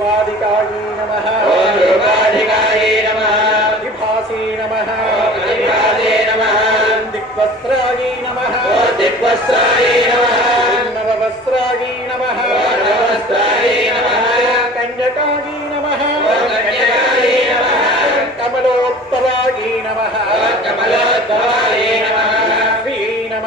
రూపాధికాయీ నమ। ఓం రూపాధికాయే నమః। విభాసీ నమ। ఓం అధికారే నమః। దిగ్వస్త్రాయీ నమ। ఓం దిగ్వస్త్రాయే నమః। నవవస్త్రాయీ నమ। ఓం నమస్తాయే నమః। కన్యకాయీ నమ। ఓం కన్యకాయే నమః। కమలోత్తరాయీ నమ। ఓం కమలోద్భవాయే నమః। శ్రీ నమ।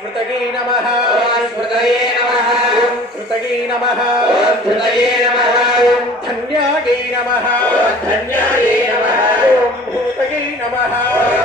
స్మృతయే నమః. స్మృతయే నమః. ఓం కృతగై నమ. ఓం ధృతయే నమః. ధన్యాయే నమః. భూతగై నమ.